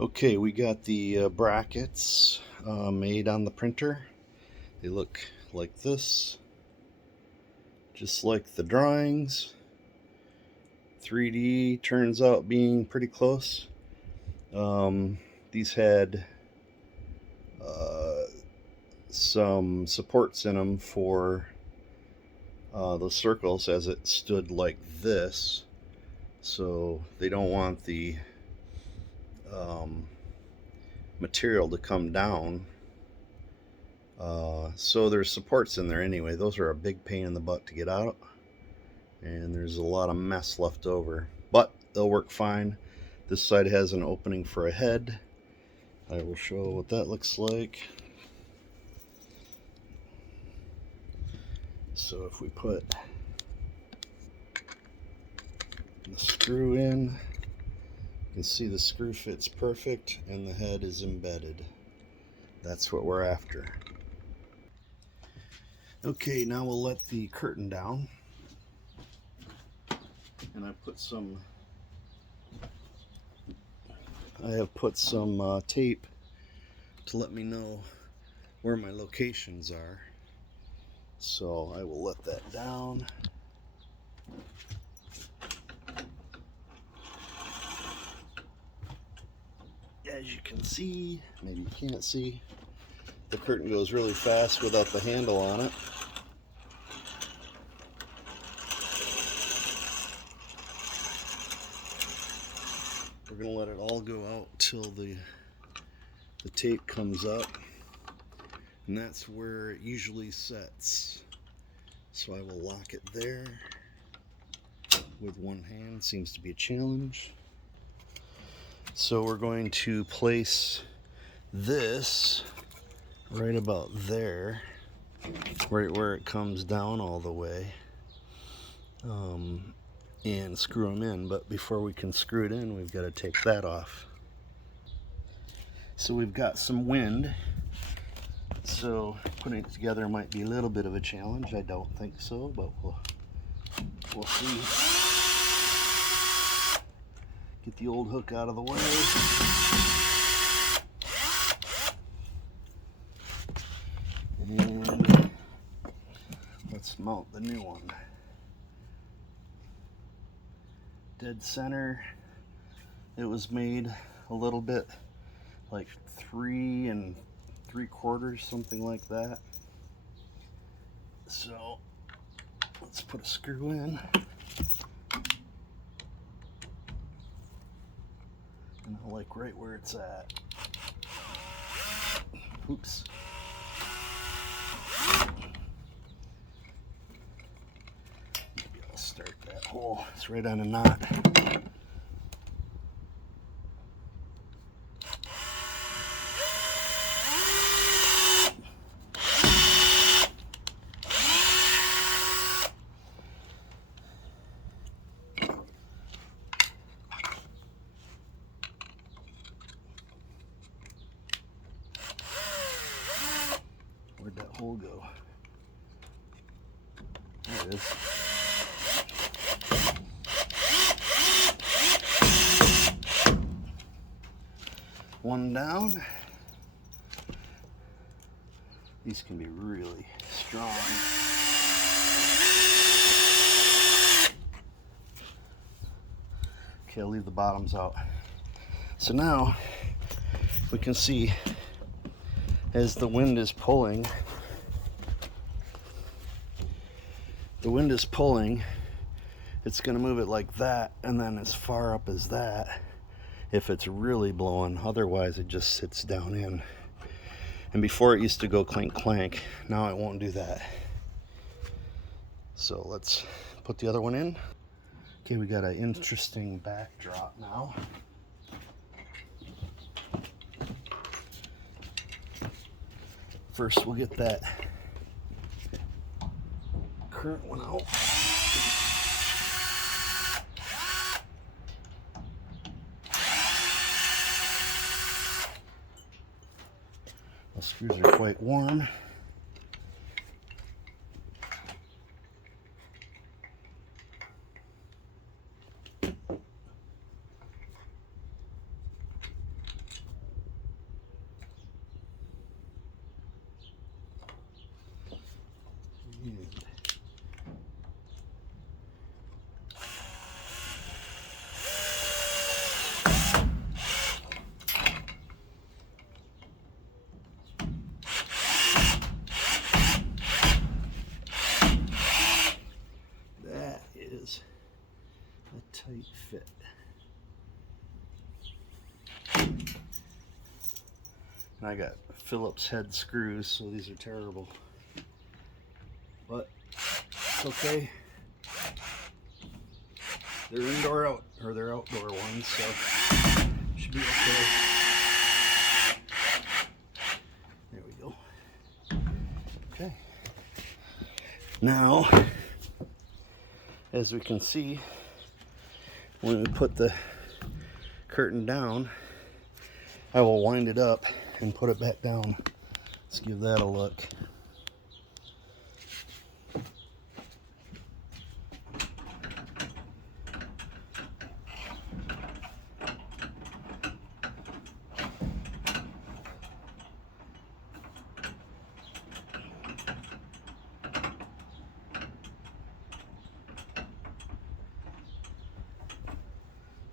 Okay, we got the brackets made on the printer. They look like this, just like the drawings. 3D turns out being pretty close. These had some supports in them for the circles as it stood like this, so they don't want the material to come down. So there's supports in there anyway. Those are a big pain in the butt to get out, and there's a lot of mess left over, but they'll work fine. This side has an opening for a head. I will show what that looks like. So if we put the screw in, you can see the screw fits perfect and the head is embedded. That's what we're after. Okay, now we'll let the curtain down. And I have put some tape to let me know where my locations are. So I will let that down. As you can see, maybe you can't see, the curtain goes really fast without the handle on it. We're going to let it all go out till the tape comes up, and that's where it usually sets. So I will lock it there with one hand. Seems to be a challenge. So we're going to place this right about there, right where it comes down all the way, and screw them in. But before we can screw it in, we've got to take that off. So we've got some wind, so putting it together might be a little bit of a challenge. I don't think so, but we'll see. Get the old hook out of the way. And let's mount the new one. Dead center. It was made a little bit like 3 3/4, something like that. So let's put a screw in. And I like right where it's at. Oops. Maybe I'll start that hole. It's right on a knot. Where'd that hole go? There it is. One down. These can be really strong. Okay, I'll leave the bottoms out. So now we can see as the wind is pulling, it's going to move it like that, and then as far up as that if it's really blowing. Otherwise it just sits down in. And before it used to go clink clank. Now it won't do that. So let's put the other one in. Okay, we got an interesting backdrop now. First we'll get that current one out. The screws are quite warm. And that is a tight fit. And I got Phillips head screws, so these are terrible. But it's okay. They're indoor out, or they're outdoor ones, so should be okay. There we go. Okay. Now, as we can see, when we put the curtain down, I will wind it up and put it back down. Let's give that a look.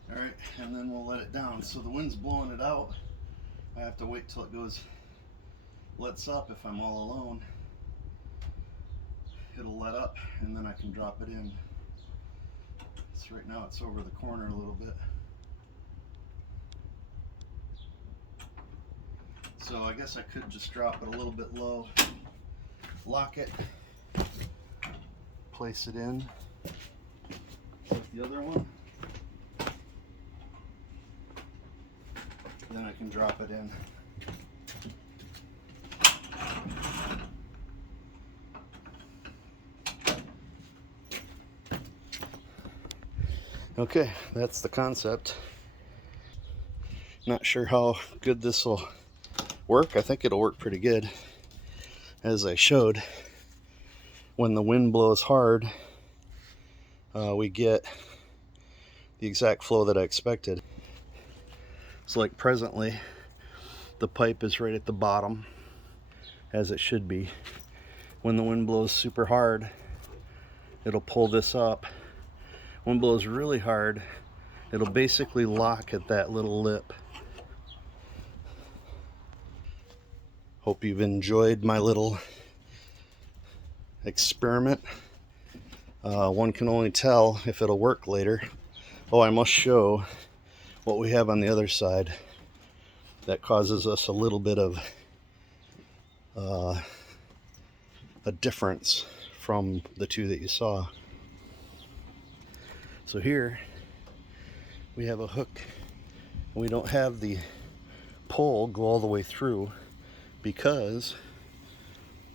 Alright, and then we'll let it down. So the wind's blowing it out. I have to wait till it lets up. If I'm all alone, it'll let up and then I can drop it in. So right now it's over the corner a little bit. So I guess I could just drop it a little bit low, lock it, place it in like the other one. Then I can drop it in. Okay, that's the concept. Not sure how good this will work. I think it'll work pretty good. As I showed, when the wind blows hard, we get the exact flow that I expected. So like presently, the pipe is right at the bottom, as it should be. When the wind blows super hard, it'll pull this up. Wind blows really hard, it'll basically lock at that little lip. Hope you've enjoyed my little experiment. One can only tell if it'll work later. Oh, I must show what we have on the other side that causes us a little bit of a difference from the two that you saw. So here we have a hook, and we don't have the pole go all the way through because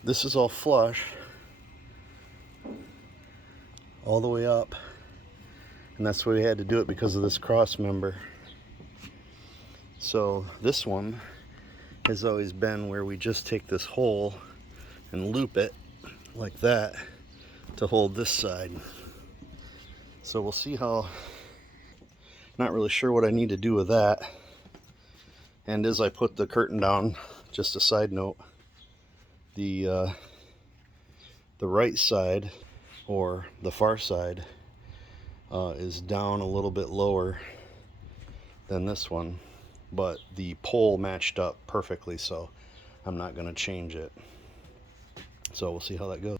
this is all flush all the way up, and that's why we had to do it, because of this cross member. So this one has always been where we just take this hole and loop it like that to hold this side. So we'll see how, not really sure what I need to do with that. And as I put the curtain down, just a side note, the right side, or the far side, is down a little bit lower than this one, but the pole matched up perfectly, so I'm not going to change it. So we'll see how that goes.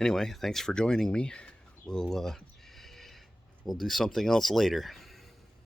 Anyway, thanks for joining me. We'll do something else later.